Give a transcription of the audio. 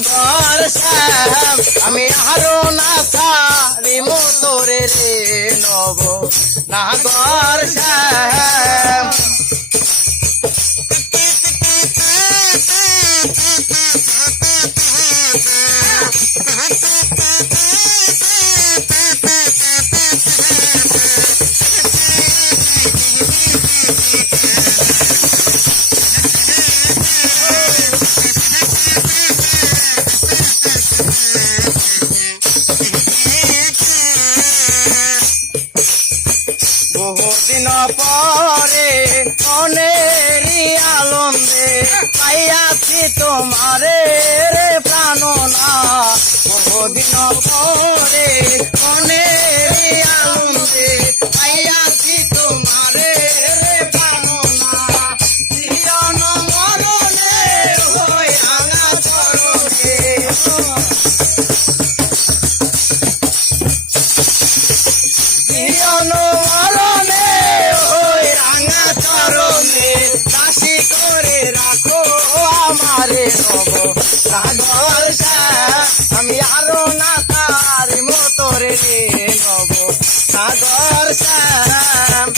সাগর শ্যাম আমি আরো না ছাড়িব তোরে রে নব নাগর শ্যাম বহুদিন পরে মনেরই আনন্দে পাইয়াছি তোমারে রে প্রাণনা বহুদিন পরে মনেরই আনন্দে পাইয়াছি তোমারে রে প্রাণনা জীবন মরণে হই আঙা চরণে জীবন মরণে ওই রাঙা চরণে দাসী করে রাখো আমারে নব সাগর শ্যাম আমি আরো না তার মতরে নব সাগর শ্যাম